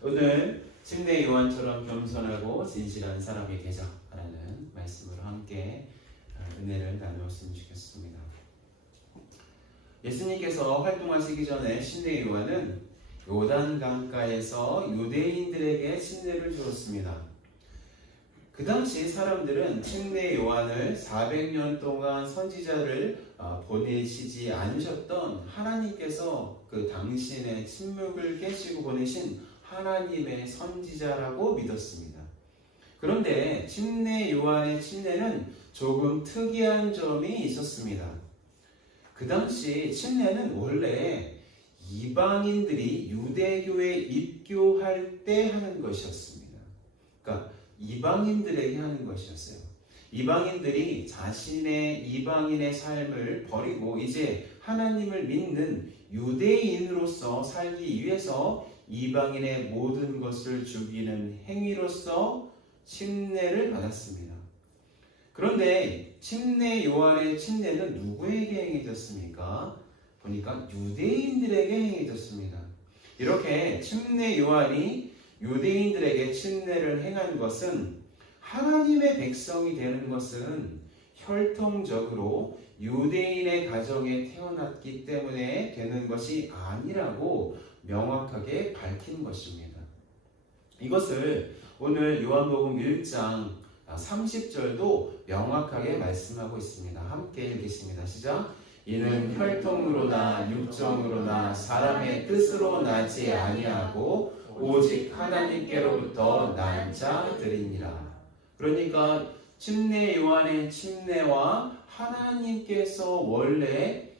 오늘 침례 요한처럼 겸손하고 진실한 사람이 되자라는 말씀으로 함께 은혜를 나누었으면 좋겠습니다. 예수님께서 활동하시기 전에 침례 요한은 요단 강가에서 유대인들에게 침례를 주었습니다. 그 당시 사람들은 침례 요한을 400년 동안 선지자를 보내시지 않으셨던 하나님께서 그 당신의 침묵을 깨시고 보내신 하나님의 선지자라고 믿었습니다. 그런데 침례 요한의 침례는 조금 특이한 점이 있었습니다. 그 당시 침례는 원래 이방인들이 유대교에 입교할 때 하는 것이었습니다. 그러니까 이방인들에게 하는 것이었어요. 이방인들이 자신의 이방인의 삶을 버리고 이제 하나님을 믿는 유대인으로서 살기 위해서 이방인의 모든 것을 죽이는 행위로서 침례를 받았습니다. 그런데 침례 요한의 침례는 누구에게 행해졌습니까? 보니까 유대인들에게 행해졌습니다. 이렇게 침례 요한이 유대인들에게 침례를 행한 것은 하나님의 백성이 되는 것은 혈통적으로 유대인의 가정에 태어났기 때문에 되는 것이 아니라고 명확하게 밝힌 것입니다. 이것을 오늘 요한복음 1장 30절도 명확하게 말씀하고 있습니다. 함께 읽겠습니다. 시작. 이는 혈통으로나 육정으로나 사람의 뜻으로 나지 아니하고 오직 하나님께로부터 난 자들이니라. 그러니까 침례 요한의 침례와 하나님께서 원래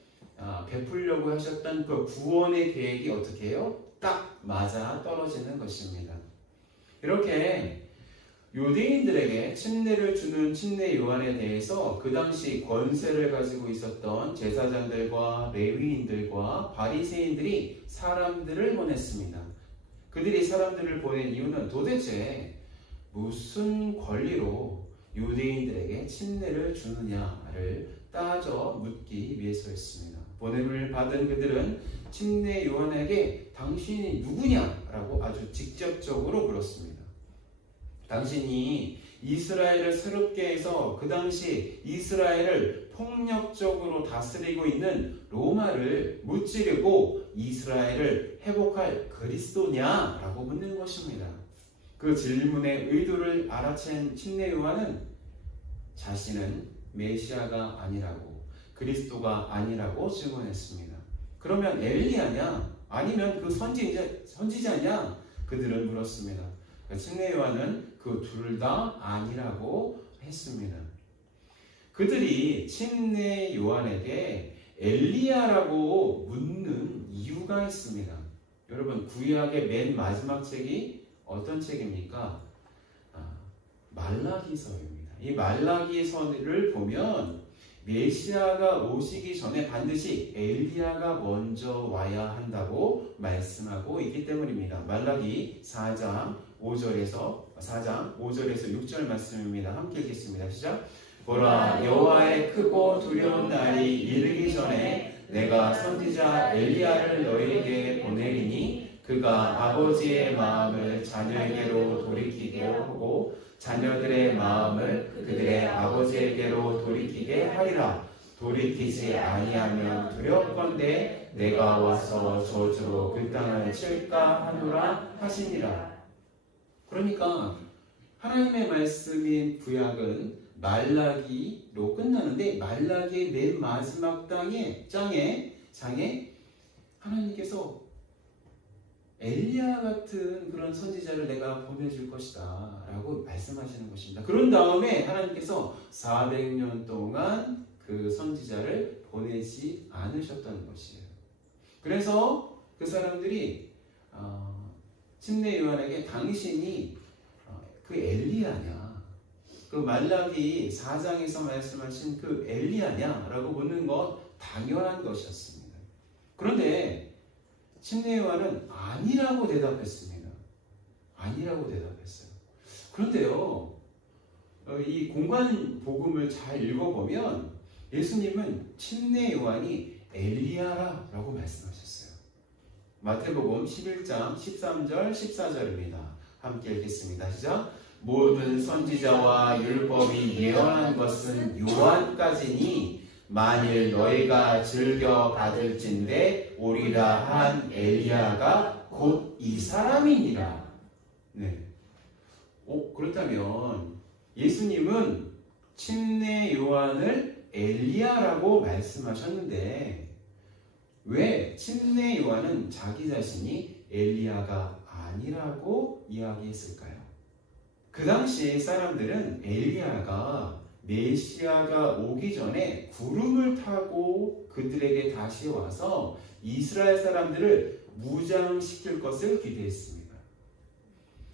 베풀려고 하셨던 그 구원의 계획이 어떻게 해요? 딱 맞아 떨어지는 것입니다. 이렇게 유대인들에게 침례를 주는 침례 요한에 대해서 그 당시 권세를 가지고 있었던 제사장들과 레위인들과 바리새인들이 사람들을 보냈습니다. 그들이 사람들을 보낸 이유는 도대체 무슨 권리로 유대인들에게 침례를 주느냐를 따져 묻기 위해서였습니다. 보냄을 받은 그들은 침례 요한에게 당신이 누구냐라고 아주 직접적으로 물었습니다. 당신이 이스라엘을 새롭게 해서 그 당시 이스라엘을 폭력적으로 다스리고 있는 로마를 무찌르고 이스라엘을 회복할 그리스도냐라고 묻는 것입니다. 그 질문의 의도를 알아챈 침례 요한은 자신은 메시아가 아니라고 그리스도가 아니라고 증언했습니다. 그러면 엘리야냐 아니면 그 선지자냐 그들은 물었습니다. 침례 요한은 그 둘 다 아니라고 했습니다. 그들이 침례 요한에게 엘리야라고 묻는 이유가 있습니다. 여러분 구약의 맨 마지막 책이 어떤 책입니까? 말라기서입니다. 이 말라기서를 보면 메시아가 오시기 전에 반드시 엘리야가 먼저 와야 한다고 말씀하고 있기 때문입니다. 말라기 4장 5절에서 6절 말씀입니다. 함께 읽겠습니다. 시작. 보라 여호와의 크고 두려운 날이 이르기 전에 내가 선지자 엘리야를 너희에게 보내리니 그가 아버지의 마음을 자녀에게로 돌이키게 하고 자녀들의 마음을 그들의 아버지에게로 돌이키게 하리라. 돌이키지 아니하면 두렵건대 내가 와서 저주로 그 땅을 칠까 하노라 하시니라. 그러니까 하나님의 말씀인 구약은 말라기로 끝나는데 말라기의 맨 마지막 장에 하나님께서 엘리야 같은 그런 선지자를 내가 보내줄 것이다 라고 말씀하시는 것입니다. 그런 다음에 하나님께서 400년 동안 그 선지자를 보내지 않으셨다는 것이에요. 그래서 그 사람들이 침례 요한에게 당신이 그 엘리야냐 그 말라기 4장에서 말씀하신 그 엘리야냐 라고 묻는 것 당연한 것이었습니다. 그런데 침례 요한은 아니라고 대답했습니다. 아니라고 대답했어요. 그런데요, 이 공간 복음을 잘 읽어보면 예수님은 침례 요한이 엘리야라고 말씀하셨어요. 마태복음 11장 13절 14절입니다. 함께 읽겠습니다. 시작. 모든 선지자와 율법이 예언한 것은 요한까지니 만일 너희가 즐겨 받을진대 오리라 한 엘리야가 곧 이 사람이니라. 네. 그렇다면 예수님은 침례 요한을 엘리야라고 말씀하셨는데 왜 침례 요한은 자기 자신이 엘리야가 아니라고 이야기했을까요? 그 당시 사람들은 엘리야가 메시아가 오기 전에 구름을 타고 그들에게 다시 와서 이스라엘 사람들을 무장시킬 것을 기대했습니다.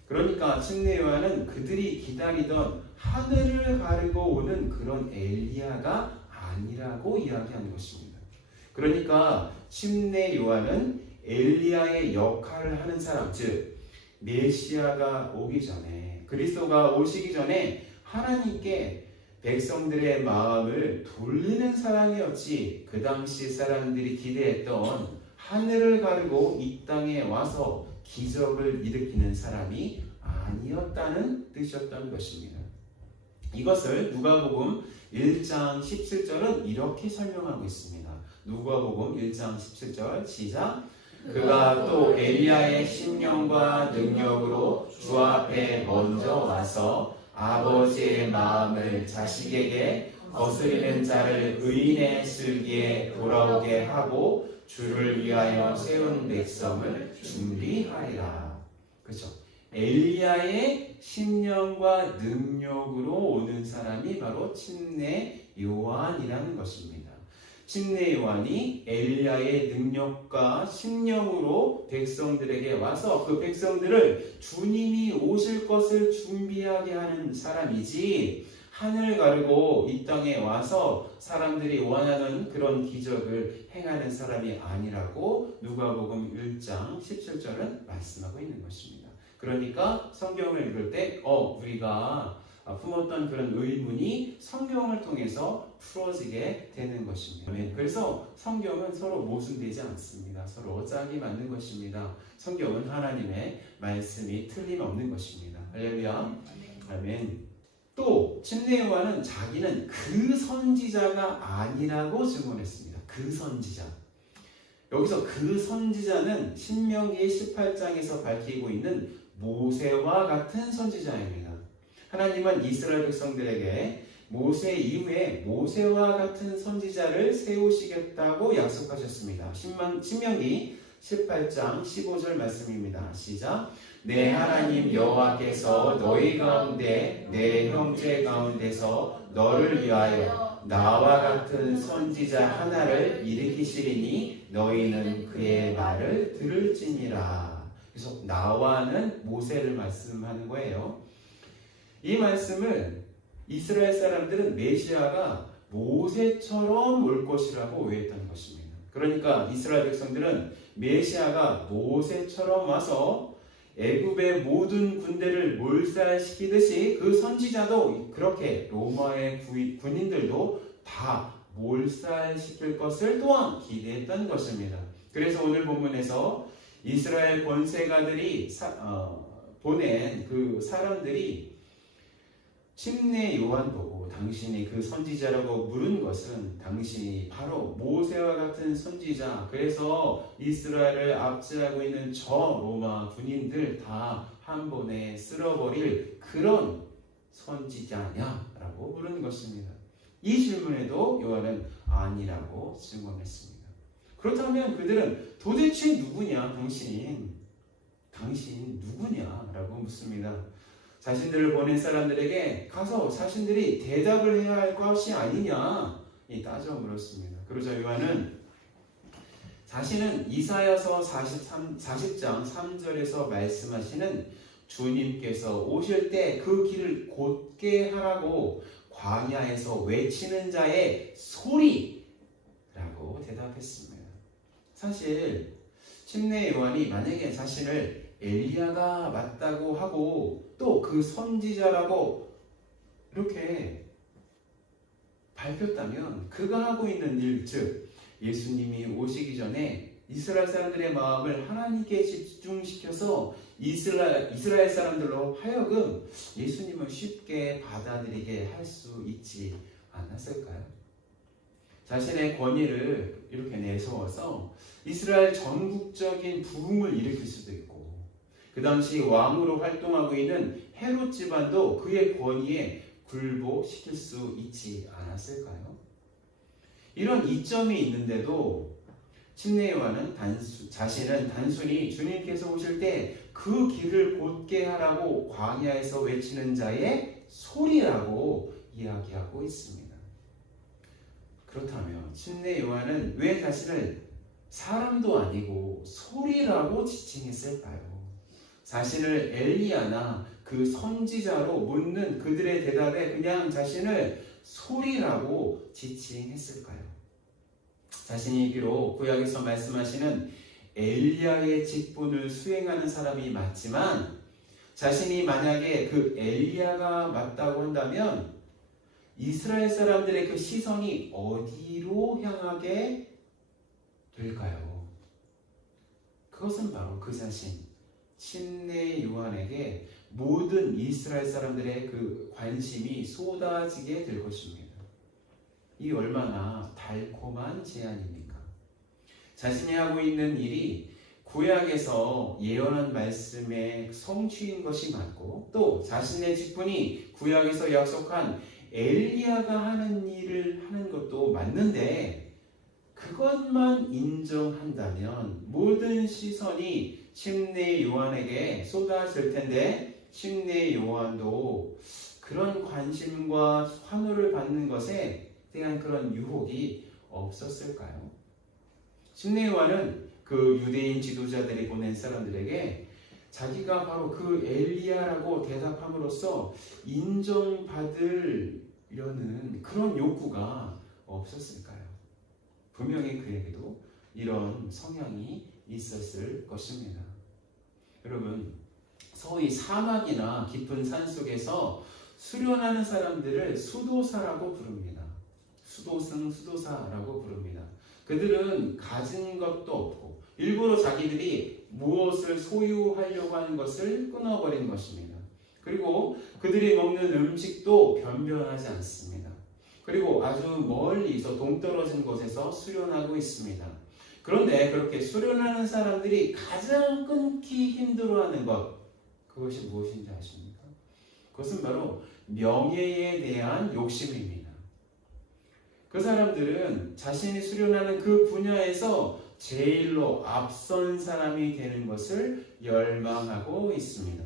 그러니까 침례 요한은 그들이 기다리던 하늘을 가르고 오는 그런 엘리야가 아니라고 이야기한 것입니다. 그러니까 침례 요한은 엘리야의 역할을 하는 사람, 즉 메시아가 오기 전에, 그리스도가 오시기 전에 하나님께 백성들의 마음을 돌리는 사람이었지, 그 당시 사람들이 기대했던 하늘을 가르고 이 땅에 와서 기적을 일으키는 사람이 아니었다는 뜻이었던 것입니다. 이것을 누가복음 1장 17절은 이렇게 설명하고 있습니다. 누가복음 1장 17절 시작. 그가 또 엘리야의 심령과 능력으로 주 앞에 먼저 와서 아버지의 마음을 자식에게 거스리는 자를 의인의 슬기에 돌아오게 하고 주를 위하여 세운 백성을 준비하리라. 그렇죠. 엘리야의 심령과 능력으로 오는 사람이 바로 침례 요한이라는 것입니다. 침례 요한이 엘리야의 능력과 심령으로 백성들에게 와서 그 백성들을 주님이 오실 것을 준비하게 하는 사람이지, 하늘 가르고 이 땅에 와서 사람들이 원하는 그런 기적을 행하는 사람이 아니라고 누가복음 1장 17절은 말씀하고 있는 것입니다. 그러니까 성경을 읽을 때 우리가 품었던 그런 의문이 성경을 통해서 풀어지게 되는 것입니다. 그래서 성경은 서로 모순되지 않습니다. 서로 짝이 맞는 것입니다. 성경은 하나님의 말씀이 틀림없는 것입니다. 할렐루야. 아멘. 또 침례 요한은 자기는 그 선지자가 아니라고 증언했습니다. 그 선지자. 여기서 그 선지자는 신명기 18장에서 밝히고 있는 모세와 같은 선지자입니다. 하나님은 이스라엘 백성들에게 모세 이후에 모세와 같은 선지자를 세우시겠다고 약속하셨습니다. 신명기 18장 15절 말씀입니다. 시작. 내 하나님 여호와께서 너희 가운데 내 형제 가운데서 너를 위하여 나와 같은 선지자 하나를 일으키시리니 너희는 그의 말을 들을지니라. 그래서 나와는 모세를 말씀하는 거예요. 이 말씀을 이스라엘 사람들은 메시아가 모세처럼 올 것이라고 오해했던 것입니다. 그러니까 이스라엘 백성들은 메시아가 모세처럼 와서 애굽의 모든 군대를 몰살시키듯이 그 선지자도 그렇게 로마의 군인들도 다 몰살시킬 것을 또한 기대했던 것입니다. 그래서 오늘 본문에서 이스라엘 권세가들이 보낸 그 사람들이 침례 요한 보고 당신이 그 선지자라고 물은 것은 당신이 바로 모세와 같은 선지자, 그래서 이스라엘을 압제하고 있는 저 로마 군인들 다 한 번에 쓸어버릴 그런 선지자냐라고 물은 것입니다. 이 질문에도 요한은 아니라고 증언했습니다. 그렇다면 그들은 도대체 누구냐, 당신 누구냐라고 묻습니다. 자신들을 보낸 사람들에게 가서 자신들이 대답을 해야 할 것이 아니냐 따져 물었습니다. 그러자 요한은 자신은 이사야서 40장 3절에서 말씀하시는 주님께서 오실 때 그 길을 곧게 하라고 광야에서 외치는 자의 소리라고 대답했습니다. 사실 침례 요한이 만약에 자신을 엘리야가 맞다고 하고 또 그 선지자라고 이렇게 밝혔다면 그가 하고 있는 일, 즉 예수님이 오시기 전에 이스라엘 사람들의 마음을 하나님께 집중시켜서 이스라엘 사람들로 하여금 예수님을 쉽게 받아들이게 할 수 있지 않았을까요? 자신의 권위를 이렇게 내세워서 이스라엘 전국적인 부흥을 일으킬 수도 있고, 그 당시 왕으로 활동하고 있는 헤롯 집안도 그의 권위에 굴복시킬 수 있지 않았을까요? 이런 이점이 있는데도 침례 요한은 자신은 단순히 주님께서 오실 때 그 길을 곧게 하라고 광야에서 외치는 자의 소리라고 이야기하고 있습니다. 그렇다면 침례 요한은 왜 자신을 사람도 아니고 소리라고 지칭했을까요? 자신을 엘리야나 그 선지자로 묻는 그들의 대답에 그냥 자신을 소리라고 지칭했을까요? 자신이 비록 구약에서 말씀하시는 엘리야의 직분을 수행하는 사람이 맞지만, 자신이 만약에 그 엘리야가 맞다고 한다면 이스라엘 사람들의 그 시선이 어디로 향하게 될까요? 그것은 바로 그 자신, 침례 요한에게 모든 이스라엘 사람들의 그 관심이 쏟아지게 될 것입니다. 이 얼마나 달콤한 제안입니까? 자신이 하고 있는 일이 구약에서 예언한 말씀의 성취인 것이 맞고, 또 자신의 직분이 구약에서 약속한 엘리야가 하는 일을 하는 것도 맞는데, 그것만 인정한다면 모든 시선이 침례 요한에게 쏟아질 텐데, 침례 요한도 그런 관심과 환호를 받는 것에 대한 그런 유혹이 없었을까요? 침례 요한은 그 유대인 지도자들이 보낸 사람들에게 자기가 바로 그 엘리야라고 대답함으로써 인정받으려는 그런 욕구가 없었을까요? 분명히 그에게도 이런 성향이 있었을 것입니다. 여러분, 소위 사막이나 깊은 산 속에서 수련하는 사람들을 수도사라고 부릅니다. 수도승, 수도사라고 부릅니다. 그들은 가진 것도 없고 일부러 자기들이 무엇을 소유하려고 하는 것을 끊어버린 것입니다. 그리고 그들이 먹는 음식도 변변하지 않습니다. 그리고 아주 멀리서 동떨어진 곳에서 수련하고 있습니다. 그런데 그렇게 수련하는 사람들이 가장 끊기 힘들어하는 것, 그것이 무엇인지 아십니까? 그것은 바로 명예에 대한 욕심입니다. 그 사람들은 자신이 수련하는 그 분야에서 제일로 앞선 사람이 되는 것을 열망하고 있습니다.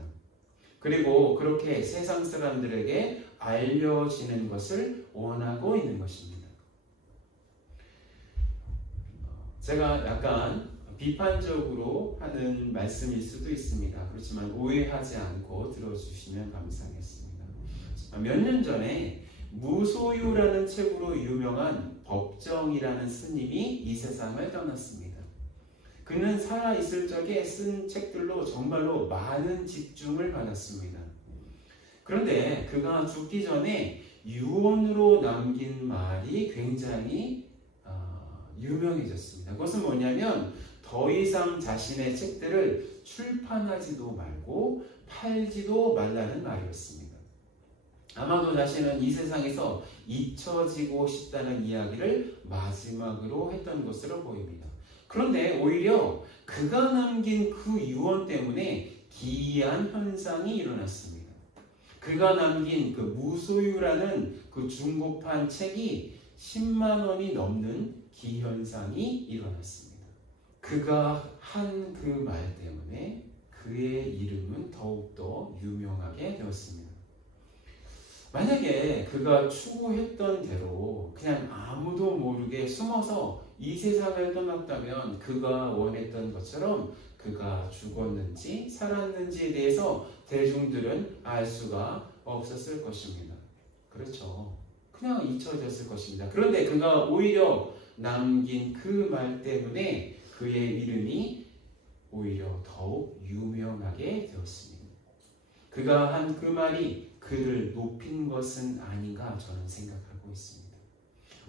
그리고 그렇게 세상 사람들에게 알려지는 것을 원하고 있는 것입니다. 제가 약간 비판적으로 하는 말씀일 수도 있습니다. 그렇지만 오해하지 않고 들어주시면 감사하겠습니다. 몇 년 전에 무소유라는 책으로 유명한 법정이라는 스님이 이 세상을 떠났습니다. 그는 살아있을 적에 쓴 책들로 정말로 많은 집중을 받았습니다. 그런데 그가 죽기 전에 유언으로 남긴 말이 굉장히 유명해졌습니다. 그것은 뭐냐면 더 이상 자신의 책들을 출판하지도 말고 팔지도 말라는 말이었습니다. 아마도 자신은 이 세상에서 잊혀지고 싶다는 이야기를 마지막으로 했던 것으로 보입니다. 그런데 오히려 그가 남긴 그 유언 때문에 기이한 현상이 일어났습니다. 그가 남긴 그 무소유라는 그 중고판 책이 10만 원이 넘는 기현상이 일어났습니다. 그가 한 그 말 때문에 그의 이름은 더욱더 유명하게 되었습니다. 만약에 그가 추구했던 대로 그냥 아무도 모르게 숨어서 이 세상을 떠났다면 그가 원했던 것처럼 그가 죽었는지 살았는지에 대해서 대중들은 알 수가 없었을 것입니다. 그렇죠. 그냥 잊혀졌을 것입니다. 그런데 그가 오히려 남긴 그 말 때문에 그의 이름이 오히려 더욱 유명하게 되었습니다. 그가 한 그 말이 그를 높인 것은 아닌가 저는 생각하고 있습니다.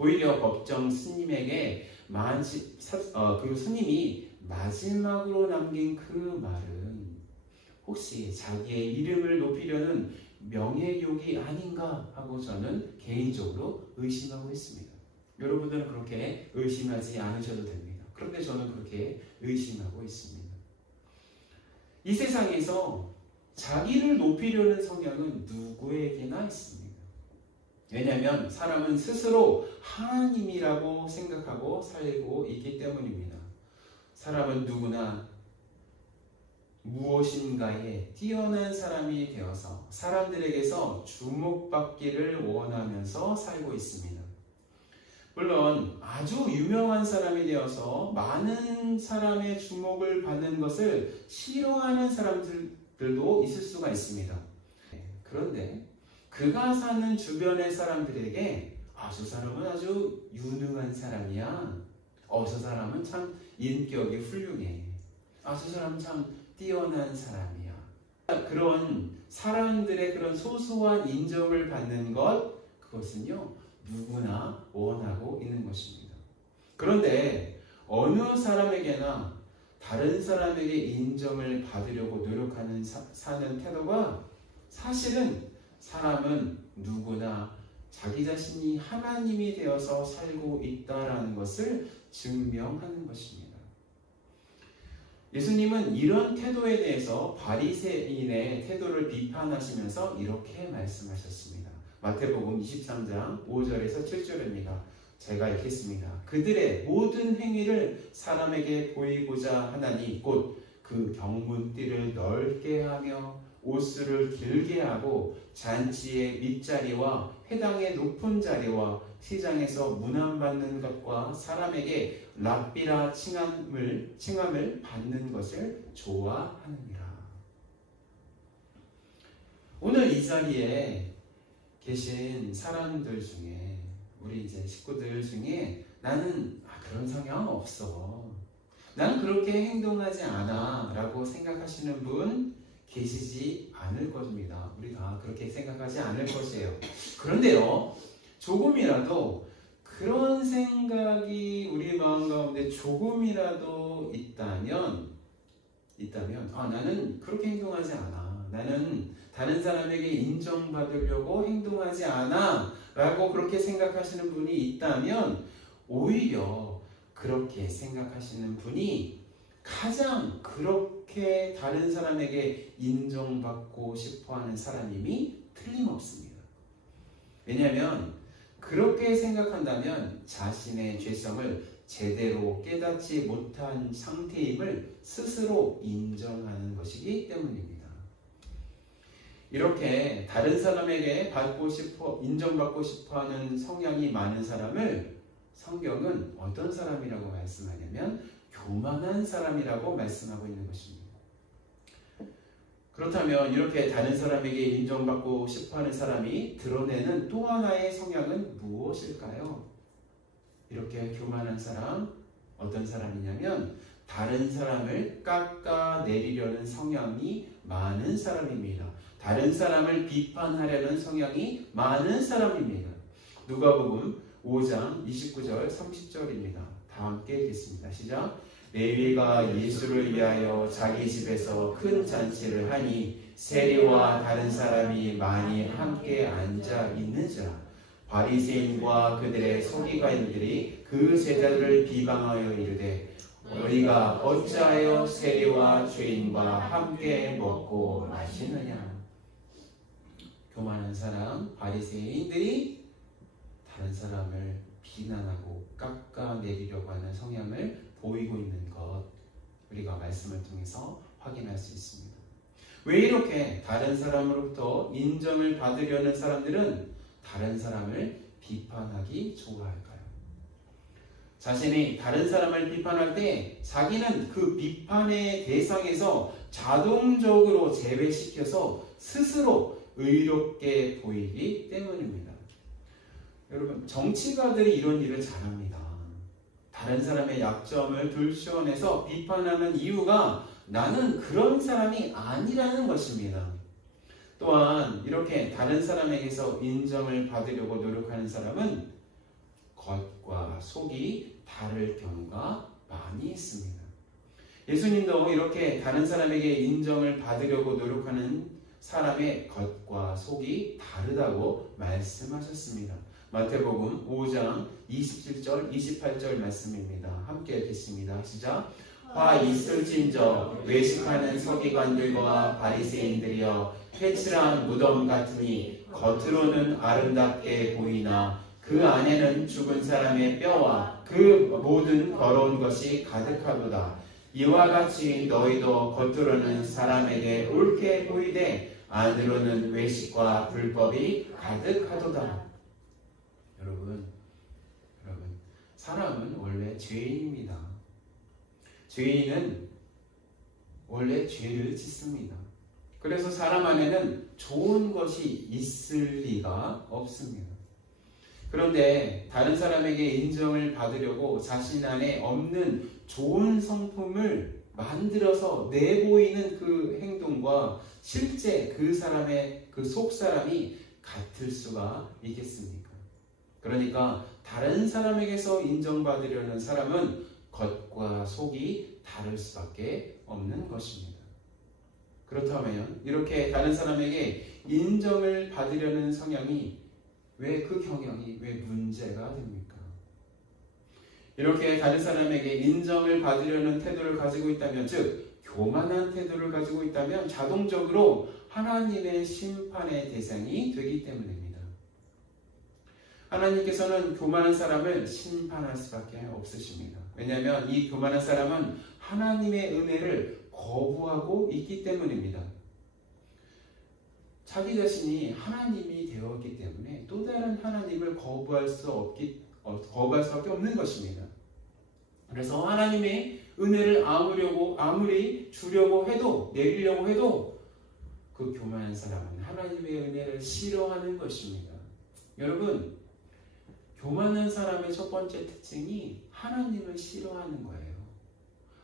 오히려 법정 스님에게 그 스님이 마지막으로 남긴 그 말은 혹시 자기의 이름을 높이려는 명예욕이 아닌가 하고 저는 개인적으로 의심하고 있습니다. 여러분들은 그렇게 의심하지 않으셔도 됩니다. 그런데 저는 그렇게 의심하고 있습니다. 이 세상에서 자기를 높이려는 성향은 누구에게나 있습니다. 왜냐하면 사람은 스스로 하나님이라고 생각하고 살고 있기 때문입니다. 사람은 누구나 무엇인가에 뛰어난 사람이 되어서 사람들에게서 주목받기를 원하면서 살고 있습니다. 물론 아주 유명한 사람이 되어서 많은 사람의 주목을 받는 것을 싫어하는 사람들도 있을 수가 있습니다. 그런데 그가 사는 주변의 사람들에게 저 사람은 아주 유능한 사람이야. 저 사람은 참 인격이 훌륭해. 저 사람은 참 뛰어난 사람이야. 그런 사람들의 그런 소소한 인정을 받는 것, 그것은요 누구나 원하고 있는 것입니다. 그런데 어느 사람에게나 다른 사람에게 인정을 받으려고 노력하는 사는 태도가 사실은 사람은 누구나 자기 자신이 하나님이 되어서 살고 있다라는 것을 증명하는 것입니다. 예수님은 이런 태도에 대해서 바리새인의 태도를 비판하시면서 이렇게 말씀하셨습니다. 마태복음 23장 5절에서 7절입니다. 제가 읽겠습니다. 그들의 모든 행위를 사람에게 보이고자 하나니 곧 그 경문띠를 넓게 하며 옷수를 길게 하고 잔치의 밑자리와 회당의 높은 자리와 시장에서 문안받는 것과 사람에게 랍비라 칭함을 받는 것을 좋아하느니라. 오늘 이 자리에 계신 사람들 중에 우리 이제 식구들 중에 나는 그런 성향 없어. 나는 그렇게 행동하지 않아 라고 생각하시는 분 계시지 않을 것입니다. 우리 다 그렇게 생각하지 않을 것이에요. 그런데요, 조금이라도 그런 생각이 우리 마음 가운데 조금이라도 있다면 나는 그렇게 행동하지 않아. 나는 다른 사람에게 인정받으려고 행동하지 않아 라고 그렇게 생각하시는 분이 있다면 오히려 그렇게 생각하시는 분이 가장 그렇게 다른 사람에게 인정받고 싶어하는 사람임이 틀림없습니다. 왜냐하면 그렇게 생각한다면 자신의 죄성을 제대로 깨닫지 못한 상태임을 스스로 인정하는 것이기 때문입니다. 이렇게 다른 사람에게 인정받고 싶어하는 성향이 많은 사람을 성경은 어떤 사람이라고 말씀하냐면 교만한 사람이라고 말씀하고 있는 것입니다. 그렇다면 이렇게 다른 사람에게 인정받고 싶어하는 사람이 드러내는 또 하나의 성향은 무엇일까요? 이렇게 교만한 사람, 어떤 사람이냐면 다른 사람을 깎아내리려는 성향이 많은 사람입니다. 다른 사람을 비판하려는 성향이 많은 사람입니다. 누가복음 5장 29절 30절입니다. 다 함께 읽겠습니다. 시작. 레위가 예수를 위하여 자기 집에서 큰 잔치를 하니 세리와 다른 사람이 많이 함께 앉아 있는지라. 바리새인과 그들의 서기관들이 그 제자들을 비방하여 이르되 우리가 어찌하여 세리와 죄인과 함께 먹고 마시느냐. 교만한 사람, 바리새인들이 다른 사람을 비난하고 깎아내리려고 하는 성향을 보이고 있는 것, 우리가 말씀을 통해서 확인할 수 있습니다. 왜 이렇게 다른 사람으로부터 인정을 받으려는 사람들은 다른 사람을 비판하기 좋아할까요? 자신이 다른 사람을 비판할 때 자기는 그 비판의 대상에서 자동적으로 제외시켜서 스스로 의롭게 보이기 때문입니다. 여러분, 정치가들이 이런 일을 잘합니다. 다른 사람의 약점을 들추어내서 비판하는 이유가 나는 그런 사람이 아니라는 것입니다. 또한 이렇게 다른 사람에게서 인정을 받으려고 노력하는 사람은 겉과 속이 다를 경우가 많이 있습니다. 예수님도 이렇게 다른 사람에게 인정을 받으려고 노력하는 사람의 겉과 속이 다르다고 말씀하셨습니다. 마태복음 5장 27절 28절 말씀입니다. 함께 읽겠습니다. 시작. 화 있을진저 외식하는 서기관들과 바리새인들이여 회칠한 무덤 같으니 겉으로는 아름답게 보이나 그 안에는 죽은 사람의 뼈와 그 모든 더러운 것이 가득하도다. 이와 같이 너희도 겉으로는 사람에게 옳게 보이되 안으로는 외식과 불법이 가득하도다. 여러분, 사람은 원래 죄인입니다. 죄인은 원래 죄를 짓습니다. 그래서 사람 안에는 좋은 것이 있을 리가 없습니다. 그런데 다른 사람에게 인정을 받으려고 자신 안에 없는 좋은 성품을 만들어서 내보이는 그 행동과 실제 그 사람의 그 속 사람이 같을 수가 있겠습니까? 그러니까 다른 사람에게서 인정받으려는 사람은 겉과 속이 다를 수밖에 없는 것입니다. 그렇다면 이렇게 다른 사람에게 인정을 받으려는 성향이 왜 그 경향이 왜 문제가 됩니까? 이렇게 다른 사람에게 인정을 받으려는 태도를 가지고 있다면, 즉 교만한 태도를 가지고 있다면 자동적으로 하나님의 심판의 대상이 되기 때문입니다. 하나님께서는 교만한 사람을 심판할 수밖에 없으십니다. 왜냐하면 이 교만한 사람은 하나님의 은혜를 거부하고 있기 때문입니다. 자기 자신이 하나님이 되었기 때문에 또 다른 하나님을 거부할 수밖에 없는 것입니다. 그래서 하나님의 은혜를 아무리 주려고 해도, 내리려고 해도 그 교만한 사람은 하나님의 은혜를 싫어하는 것입니다. 여러분, 교만한 사람의 첫 번째 특징이 하나님을 싫어하는 거예요.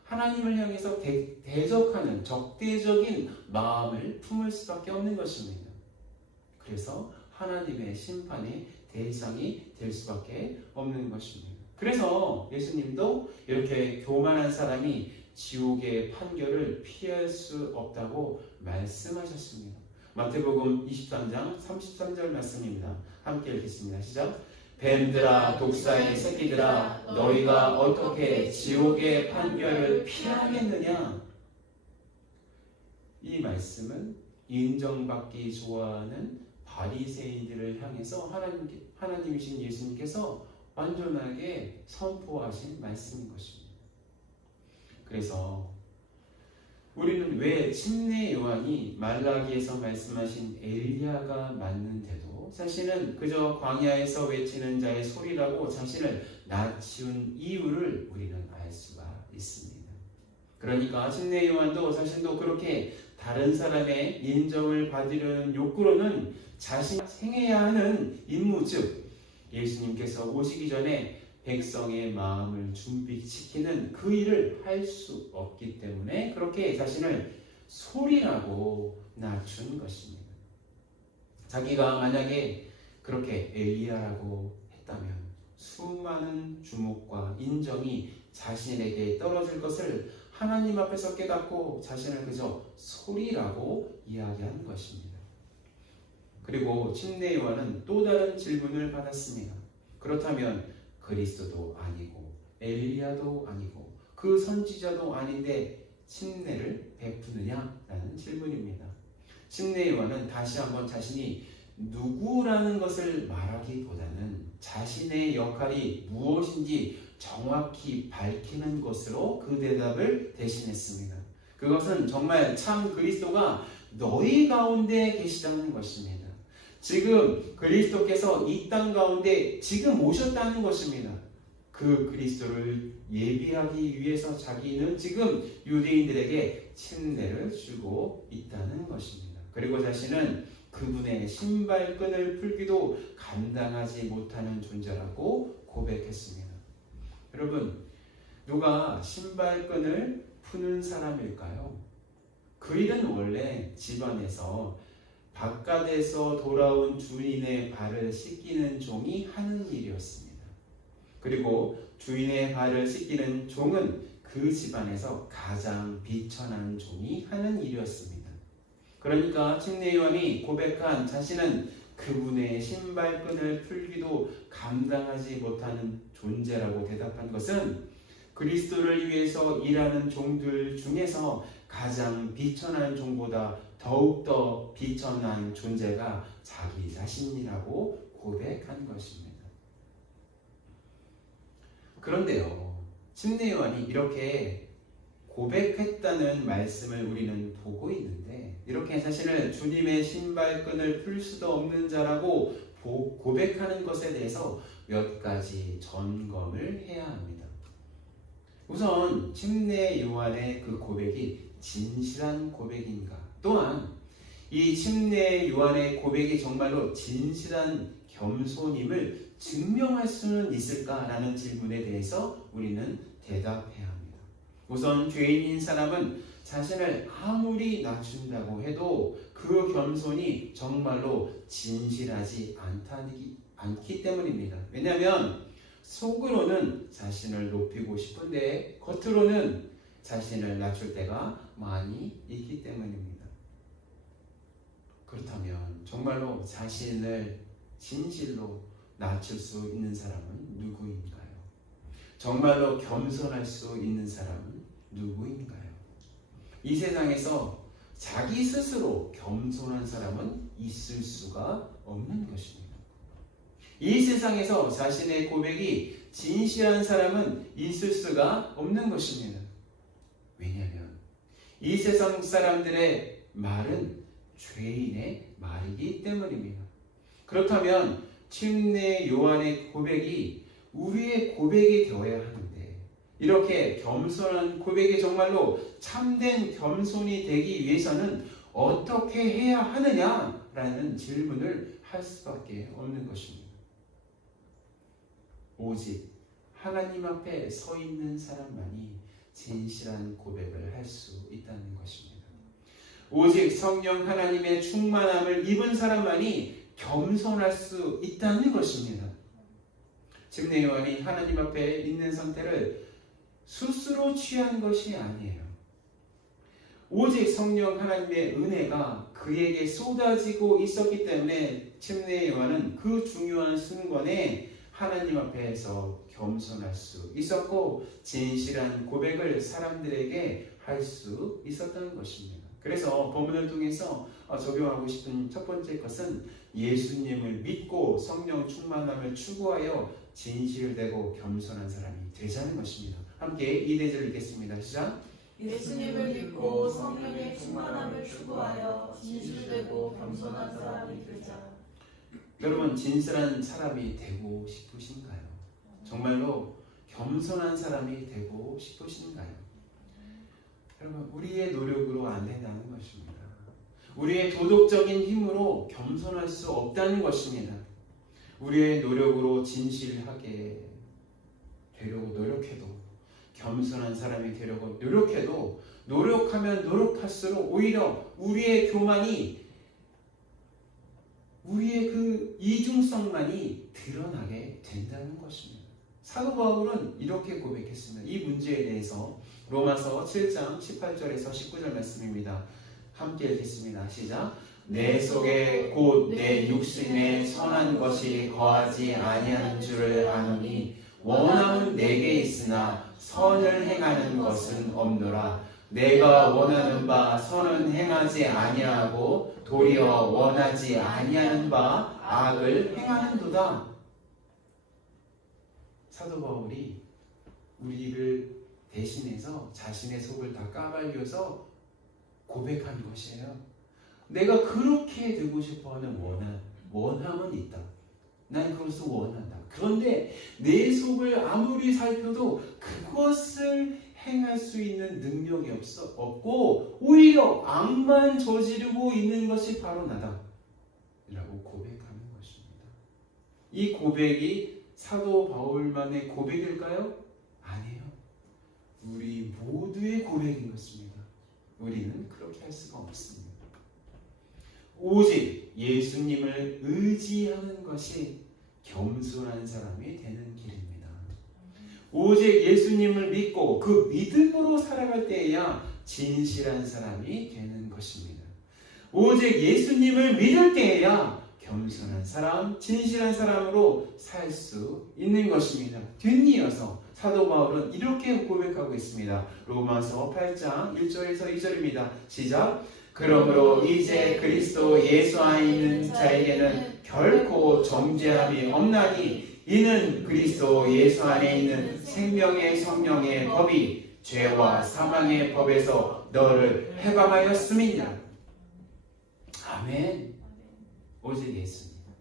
하나님을 향해서 대적하는 적대적인 마음을 품을 수밖에 없는 것입니다. 그래서 하나님의 심판의 대상이 될 수밖에 없는 것입니다. 그래서 예수님도 이렇게 교만한 사람이 지옥의 판결을 피할 수 없다고 말씀하셨습니다. 마태복음 23장 33절 말씀입니다. 함께 읽겠습니다. 시작. 뱀들아 독사의 새끼들아 너희가 어떻게 지옥의 판결을 피하겠느냐? 이 말씀은 인정받기 좋아하는 바리새인들을 향해서 하나님이신 예수님께서 완전하게 선포하신 말씀인 것입니다. 그래서 우리는 왜 침례 요한이 말라기에서 말씀하신 엘리야가 맞는데도 자신은 그저 광야에서 외치는 자의 소리라고 자신을 낮추는 이유를 우리는 알 수가 있습니다. 그러니까 침례 요한도 자신도 그렇게 다른 사람의 인정을 받으려는 욕구로는 자신이 행해야 하는 임무, 즉 예수님께서 오시기 전에 백성의 마음을 준비시키는 그 일을 할 수 없기 때문에 그렇게 자신을 소리라고 낮춘 것입니다. 자기가 만약에 그렇게 엘리야라고 했다면 수많은 주목과 인정이 자신에게 떨어질 것을 하나님 앞에서 깨닫고 자신을 그저 소리라고 이야기한 것입니다. 그리고 침례 요한은 또 다른 질문을 받았습니다. 그렇다면 그리스도도 아니고 엘리야도 아니고 그 선지자도 아닌데 침례를 베푸느냐라는 질문입니다. 침례 요한은 다시 한번 자신이 누구라는 것을 말하기보다는 자신의 역할이 무엇인지 정확히 밝히는 것으로 그 대답을 대신했습니다. 그것은 정말 참 그리스도가 너희 가운데 계시다는 것입니다. 지금 그리스도께서 이 땅 가운데 지금 오셨다는 것입니다. 그 그리스도를 예비하기 위해서 자기는 지금 유대인들에게 침례를 주고 있다는 것입니다. 그리고 자신은 그분의 신발끈을 풀기도 감당하지 못하는 존재라고 고백했습니다. 여러분, 누가 신발끈을 푸는 사람일까요? 그 일은 원래 집안에서 바깥에서 돌아온 주인의 발을 씻기는 종이 하는 일이었습니다. 그리고 주인의 발을 씻기는 종은 그 집안에서 가장 비천한 종이 하는 일이었습니다. 그러니까 침례 요한이 고백한 자신은 그분의 신발끈을 풀기도 감당하지 못하는 존재라고 대답한 것은 그리스도를 위해서 일하는 종들 중에서 가장 비천한 종보다 더욱더 비천한 존재가 자기 자신이라고 고백한 것입니다. 그런데요, 침례 요한이 이렇게 고백했다는 말씀을 우리는 보고 있는데, 이렇게 자신을 주님의 신발끈을 풀 수도 없는 자라고 고백하는 것에 대해서 몇 가지 점검을 해야 합니다. 우선 침례 요한의 그 고백이 진실한 고백인가, 또한 이 침례 요한의 고백이 정말로 진실한 겸손임을 증명할 수는 있을까라는 질문에 대해서 우리는 대답해야 합니다. 우선 죄인인 사람은 자신을 아무리 낮춘다고 해도 그 겸손이 정말로 진실하지 않기 때문입니다. 왜냐하면 속으로는 자신을 높이고 싶은데 겉으로는 자신을 낮출 때가 많이 있기 때문입니다. 그렇다면 정말로 자신을 진실로 낮출 수 있는 사람은 누구인가요? 정말로 겸손할 수 있는 사람은 누구인가요? 이 세상에서 자기 스스로 겸손한 사람은 있을 수가 없는 것입니다. 이 세상에서 자신의 고백이 진실한 사람은 있을 수가 없는 것입니다. 왜냐하면 이 세상 사람들의 말은 죄인의 말이기 때문입니다. 그렇다면 침례 요한의 고백이 우리의 고백이 되어야 하는데, 이렇게 겸손한 고백이 정말로 참된 겸손이 되기 위해서는 어떻게 해야 하느냐라는 질문을 할 수밖에 없는 것입니다. 오직 하나님 앞에 서 있는 사람만이 진실한 고백을 할 수 있다는 것입니다. 오직 성령 하나님의 충만함을 입은 사람만이 겸손할 수 있다는 것입니다. 침례 요한이 하나님 앞에 있는 상태를 스스로 취한 것이 아니에요. 오직 성령 하나님의 은혜가 그에게 쏟아지고 있었기 때문에 침례 요한은 그 중요한 순간에 하나님 앞에서 겸손할 수 있었고 진실한 고백을 사람들에게 할 수 있었던 것입니다. 그래서 본문을 통해서 적용하고 싶은 첫 번째 것은 예수님을 믿고 성령 충만함을 추구하여 진실되고 겸손한 사람이 되자는 것입니다. 함께 2대절 읽겠습니다. 시작. 예수님을 믿고 성령의 충만함을 추구하여 진실되고 겸손한 사람이 되자. 여러분, 진실한 사람이 되고 싶으신가요? 정말로 겸손한 사람이 되고 싶으신가요? 여러분, 우리의 노력으로 안 된다는 것입니다. 우리의 도덕적인 힘으로 겸손할 수 없다는 것입니다. 우리의 노력으로 진실하게 되려고 노력해도, 겸손한 사람이 되려고 노력해도, 노력하면 노력할수록 오히려 우리의 교만이, 우리의 그 이중성만이 드러나게 된다는 것입니다. 사도 바울은 이렇게 고백했습니다. 이 문제에 대해서 로마서 7장 18절에서 19절 말씀입니다. 함께 읽겠습니다. 시작. 내 속에 곧 내 육신에 선한 것이 거하지 아니하는 줄을 아노니 원함은 내게 있으나 선을 행하는 것은 없노라. 내가 원하는 바 선은 행하지 아니하고 도리어 원하지 아니하는 바 악을 행하는도다. 사도 바울이 우리를 대신해서 자신의 속을 다 까발려서 고백한 것이에요. 내가 그렇게 되고 싶어하는 원함은 있다. 난 그것을 원한다. 그런데 내 속을 아무리 살펴도 그것을 행할 수 있는 능력이 없고 오히려 악만 저지르고 있는 것이 바로 나다 라고 고백하는 것입니다. 이 고백이 사도 바울만의 고백일까요? 아니에요. 우리 모두의 고백인 것입니다. 우리는 그렇게 할 수가 없습니다. 오직 예수님을 의지하는 것이 겸손한 사람이 되는 길입니다. 오직 예수님을 믿고 그 믿음으로 살아갈 때에야 진실한 사람이 되는 것입니다. 오직 예수님을 믿을 때에야 겸손한 사람, 진실한 사람으로 살 수 있는 것입니다. 뒷이어서 사도 바울은 이렇게 고백하고 있습니다. 로마서 8장 1절에서 2절입니다. 시작. 그러므로 이제 그리스도 예수 안에 있는 자에게는 결코 정죄함이 없나니 이는 그리스도 예수 안에 있는 생명의 성령의 법이 죄와 사망의 법에서 너를 해방하였음이니라. 아멘. 오직 예수입니다.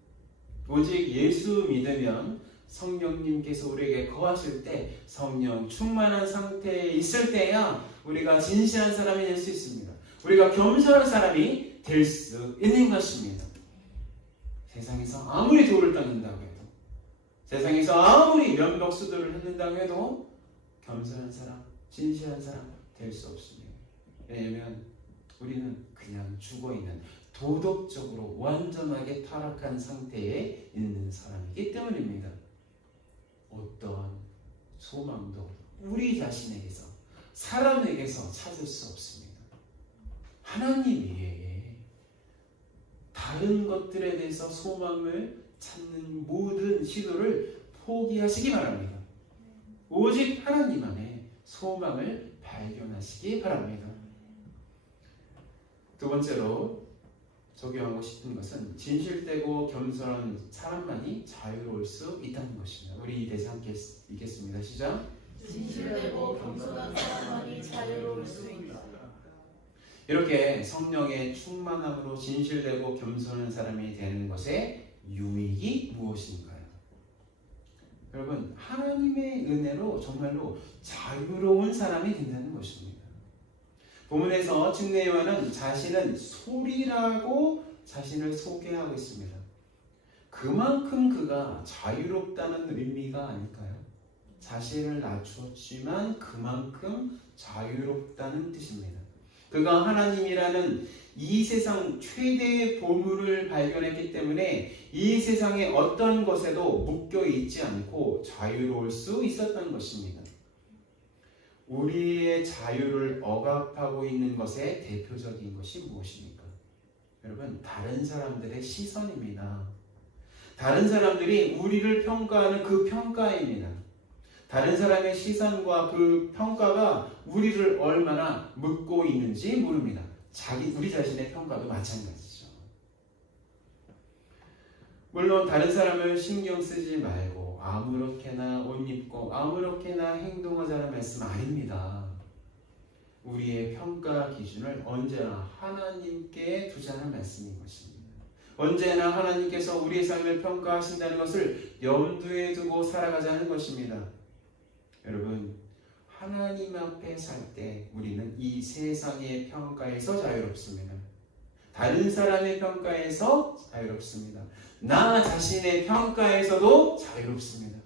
오직 예수 믿으면 성령님께서 우리에게 거하실 때 성령 충만한 상태에 있을 때야 우리가 진실한 사람이 될 수 있습니다. 우리가 겸손한 사람이 될 수 있는 것입니다. 세상에서 아무리 돌을 닦는다고 해도, 세상에서 아무리 면벽수들을 했는다고 해도 겸손한 사람, 진실한 사람 될 수 없습니다. 왜냐하면 우리는 그냥 죽어있는, 도덕적으로 완전하게 타락한 상태에 있는 사람이기 때문입니다. 어떤 소망도 우리 자신에게서, 사람에게서 찾을 수 없습니다. 하나님 외에 다른 것들에 대해서 소망을 찾는 모든 시도를 포기하시기 바랍니다. 오직 하나님 안에 소망을 발견하시기 바랍니다. 두 번째로 적용하고 싶은 것은 진실되고 겸손한 사람만이 자유로울 수 있다는 것입니다. 우리 이 대사 함께 읽겠습니다. 시작. 진실되고 겸손한 사람만이 자유로울 수 있다. 이렇게 성령의 충만함으로 진실되고 겸손한 사람이 되는 것의 유익이 무엇인가요? 여러분, 하나님의 은혜로 정말로 자유로운 사람이 된다는 것입니다. 본문에서 침례 요한은 자신은 소리라고 자신을 소개하고 있습니다. 그만큼 그가 자유롭다는 의미가 아닐까요? 자신을 낮췄지만 그만큼 자유롭다는 뜻입니다. 그가 하나님이라는 이 세상 최대의 보물을 발견했기 때문에 이 세상의 어떤 것에도 묶여 있지 않고 자유로울 수 있었던 것입니다. 우리의 자유를 억압하고 있는 것의 대표적인 것이 무엇입니까? 여러분, 다른 사람들의 시선입니다. 다른 사람들이 우리를 평가하는 그 평가입니다. 다른 사람의 시선과 그 평가가 우리를 얼마나 묶고 있는지 모릅니다. 우리 자신의 평가도 마찬가지죠. 물론 다른 사람을 신경 쓰지 말고 아무렇게나 옷 입고 아무렇게나 행동하자는 말씀 아닙니다. 우리의 평가 기준을 언제나 하나님께 두자는 말씀인 것입니다. 언제나 하나님께서 우리의 삶을 평가하신다는 것을 염두에 두고 살아가자는 것입니다. 여러분, 하나님 앞에 살 때 우리는 이 세상의 평가에서 자유롭습니다. 다른 사람의 평가에서 자유롭습니다. 나 자신의 평가에서도 자유롭습니다.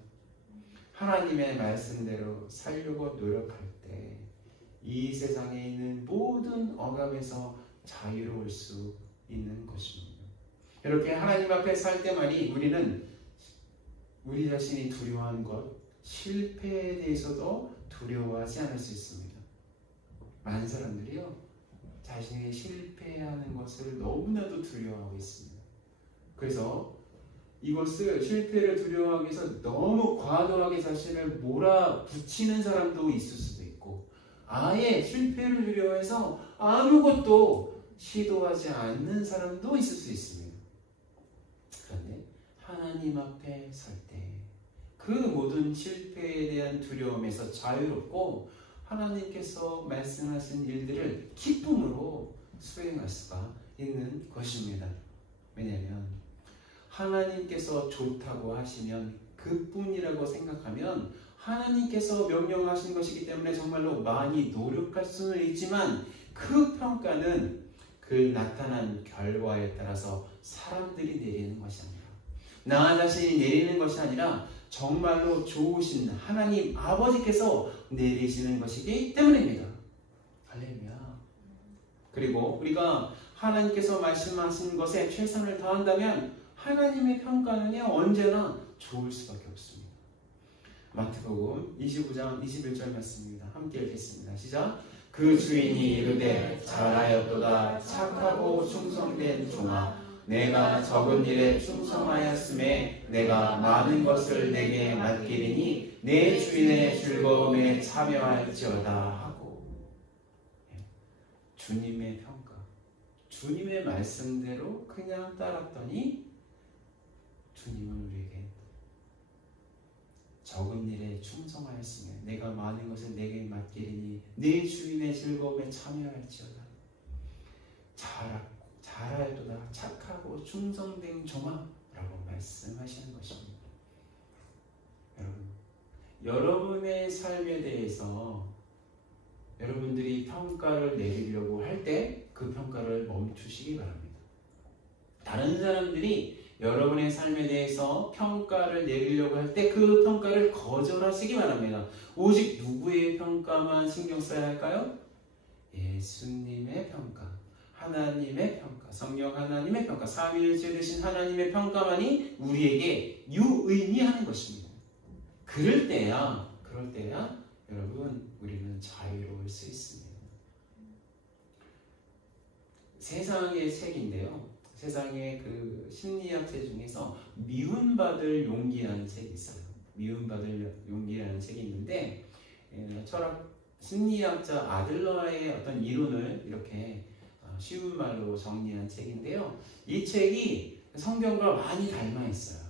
하나님의 말씀대로 살려고 노력할 때 이 세상에 있는 모든 억압에서 자유로울 수 있는 것입니다. 이렇게 하나님 앞에 살 때만이 우리는 우리 자신이 두려워하는 것, 실패에 대해서도 두려워하지 않을 수 있습니다. 많은 사람들이요, 자신이 실패하는 것을 너무나도 두려워하고 있습니다. 그래서 이것을, 실패를 두려워하기 위해서 너무 과도하게 자신을 몰아붙이는 사람도 있을 수도 있고, 아예 실패를 두려워해서 아무것도 시도하지 않는 사람도 있을 수 있습니다. 그런데 하나님 앞에 설 때 그 모든 실패에 대한 두려움에서 자유롭고 하나님께서 말씀하신 일들을 기쁨으로 수행할 수가 있는 것입니다. 왜냐하면 하나님께서 좋다고 하시면 그뿐이라고 생각하면 하나님께서 명령하신 것이기 때문에 정말로 많이 노력할 수는 있지만 그 평가는 그 나타난 결과에 따라서 사람들이 내리는 것이 아니라, 나 자신이 내리는 것이 아니라 정말로 좋으신 하나님 아버지께서 내리시는 것이기 때문입니다. 할렐루야. 그리고 우리가 하나님께서 말씀하신 것에 최선을 다한다면 하나님의 평가는요, 언제나 좋을 수밖에 없습니다. 마태복음 25장 21절 말씀입니다. 함께 읽겠습니다. 시작. 그 주인이 이르되 잘하였도다 착하고 충성된 종아 내가 적은 일에 충성하였음에 내가 많은 것을 내게 맡기리니 내 주인의 즐거움에 참여할지어다 하고 주님의 평가 주님의 말씀대로 그냥 따랐더니 주님은 우리에게 적은 일에 충성하였으며 내가 많은 것을 내게 맡기리니 내 주인의 즐거움에 참여할지어다. 잘하였도다 착하고 충성된 종아 라고 말씀하시는 것입니다. 여러분의 삶에 대해서 여러분들이 평가를 내리려고 할 때 그 평가를 멈추시기 바랍니다. 다른 사람들이 여러분의 삶에 대해서 평가를 내리려고 할 때 그 평가를 거절하시기 바랍니다. 오직 누구의 평가만 신경 써야 할까요? 예수님의 평가, 하나님의 평가, 성령 하나님의 평가, 삼위일체 되신 하나님의 평가만이 우리에게 유의미하는 것입니다. 그럴 때야 여러분 우리는 자유로울 수 있습니다. 세상의 책인데요. 세상의 그 심리학책 중에서 미움받을 용기라는 책이 있어요. 미움받을 용기라는 책이 있는데 철학 심리학자 아들러의 어떤 이론을 이렇게 쉬운 말로 정리한 책인데요. 이 책이 성경과 많이 닮아 있어요.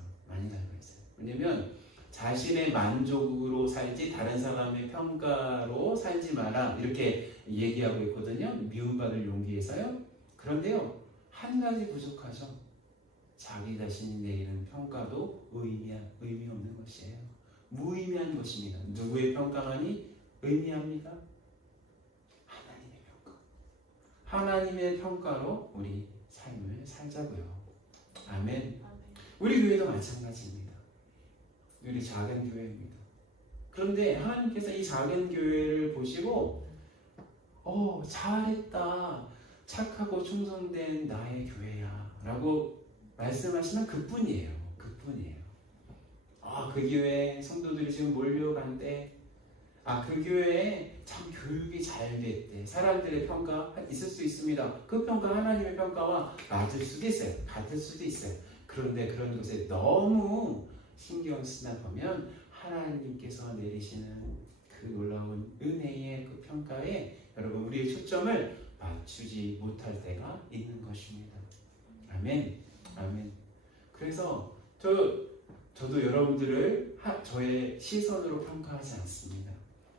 왜냐면 자신의 만족으로 살지 다른 사람의 평가로 살지 마라 이렇게 얘기하고 있거든요. 미움받을 용기에서요. 그런데요. 한 가지 부족하죠. 자기 자신이 내리는 평가도 의미 없는 것이에요. 무의미한 것입니다. 누구의 평가만이 의미합니까? 하나님의 평가. 하나님의 평가로 우리 삶을 살자고요. 아멘. 우리 교회도 마찬가지입니다. 우리 작은 교회입니다. 그런데 하나님께서 이 작은 교회를 보시고 잘했다. 착하고 충성된 나의 교회야 라고 말씀하시면 그뿐이에요. 그 교회에 성도들이 지금 몰려간대. 그 교회에 참 교육이 잘 됐대. 사람들의 평가 있을 수 있습니다. 그 평가 하나님의 평가와 맞을 수도 있어요. 같을 수도 있어요. 그런데 그런 것에 너무 신경 쓰다 보면 하나님께서 내리시는 그 놀라운 은혜의 그 평가에 여러분 우리의 초점을 맞추지 못할 때가 있는 것입니다. 아멘. 그래서 저도 여러분들을 저의 시선으로 평가하지 않습니다.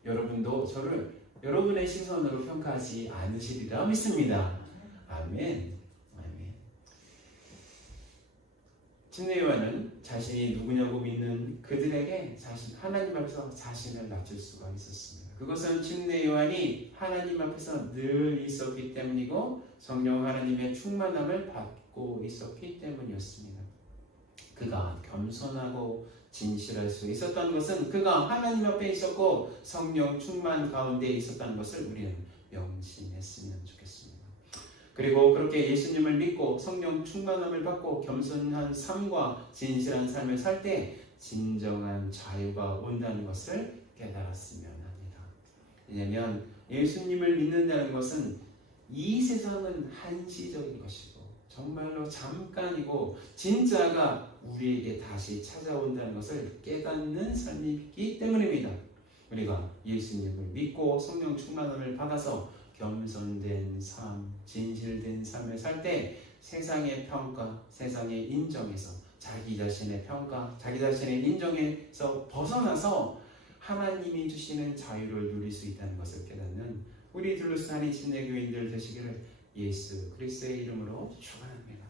여러분도 저를 여러분의 시선으로 평가하지 않으시리라 믿습니다. 아멘. 침례 요한은 자신이 누구냐고 믿는 그들에게 하나님 앞에서 자신을 낮출 수가 있었습니다. 그것은 침례 요한이 하나님 앞에서 늘 있었기 때문이고 성령 하나님의 충만함을 받고 있었기 때문이었습니다. 그가 겸손하고 진실할 수 있었다는 것은 그가 하나님 앞에 있었고 성령 충만 가운데 있었다는 것을 우리는 명심했으면 좋겠습니다. 그리고 그렇게 예수님을 믿고 성령 충만함을 받고 겸손한 삶과 진실한 삶을 살 때 진정한 자유가 온다는 것을 깨달았으면 합니다. 왜냐하면 예수님을 믿는다는 것은 이 세상은 한시적인 것이고 정말로 잠깐이고 진짜가 우리에게 다시 찾아온다는 것을 깨닫는 삶이기 때문입니다. 우리가 예수님을 믿고 성령 충만함을 받아서 겸손된 삶, 진실된 삶을 살 때 세상의 평가, 세상의 인정에서 자기 자신의 평가, 자기 자신의 인정에서 벗어나서 하나님이 주시는 자유를 누릴 수 있다는 것을 깨닫는 우리 둘러싼 침례교인들 되시기를 예수 그리스도의 이름으로 축원합니다.